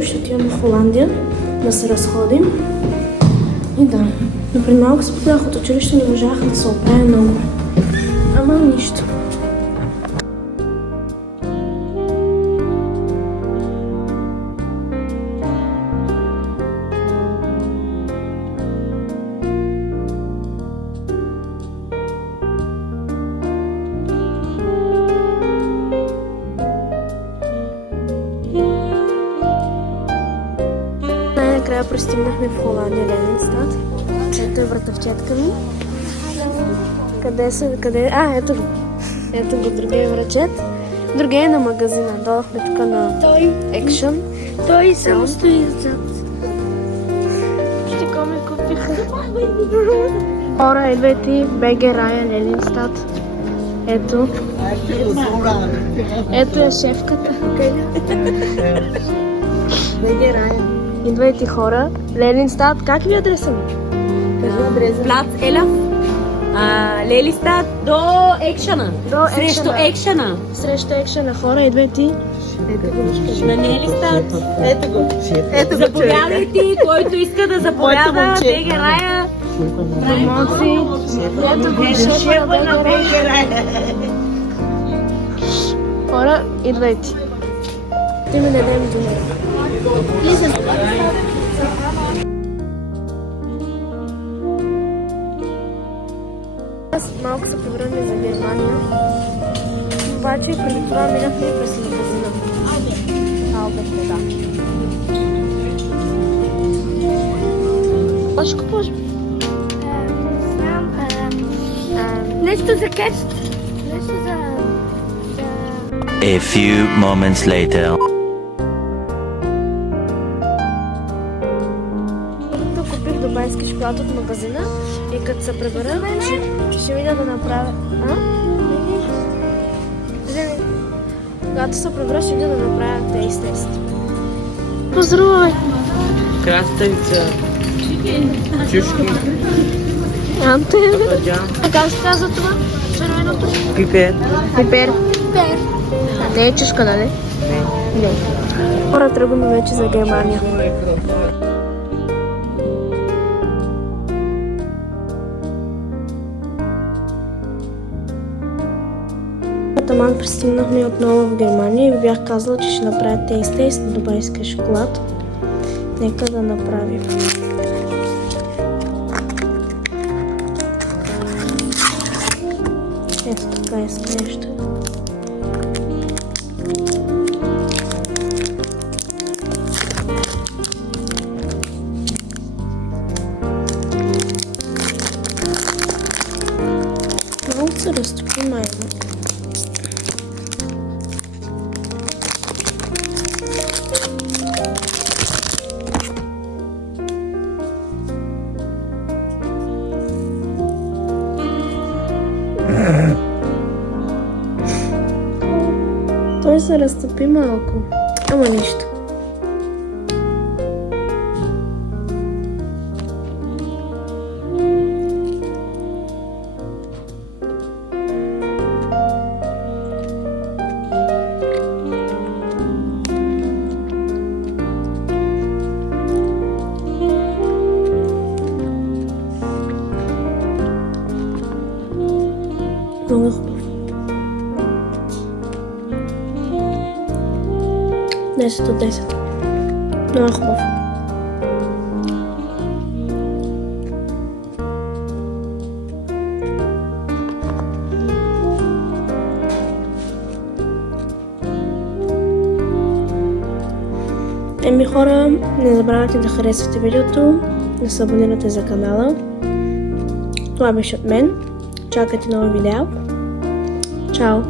и ще отиваме в Холандия да се разходим. И да, но преди малко се подах от училище, не можах да се оправя много. Ама нищо. Най-накрая пристигнахме в Холандия, Ленинстад. Ето е вратовчетка ми. Къде? Ето го. Ето го, другия е врачет. Другия е на магазина. Дойдохме тук на Action. Той само стои зад. Ще коме купиха. Хора, идвайте БГ Рая, Ленинстад. Ето. Ето е шефката. БГ Рая. Идвайте хора. Ленинстад. Как ви адреса ми? Кажи адреса. Плац Елев. Лелистат до екшена. Срещу екшена. Срещу екшена хора, идвайте. На Лелистат. Ето го. Ето го. Заповядайте, който иска да заповяда. БГ Рая. Промоции. Ето го, шефа на БГ Рая. Хора, идвайте. Ти ми дадем думата. Влизам. Аз малко се превърнах за Германия. Обаче преди това минахме през магазина. Алберт, да. Какво ще купуваш? Нещо за кеш. Нещо за... A few moments later. Купих дубайски шоколад от магазина и като се пребера, ще видя да направя. Когато се пребера, ще видя да направя тест. Поздравай! Краставица, чушки, Анте! баджан, Как се казва това? Червеното? пипер. Пипер. Не е чушка, нали? Не. Хора, тръгваме вече за Германия. Таман пристигнахме отново в Германия и ви бях казала, че ще направя тест на дубайския шоколад. Нека да направим. Ето така изглежда. Много се разтопи майно. Той се разтопи малко, ама нищо. Много хубаво. 10 от 10. Много хубаво. Еми хора, не забравяйте да харесвате видеото, да се абонирате за канала. Това беше от мен. Чакайте нови видео. Чао!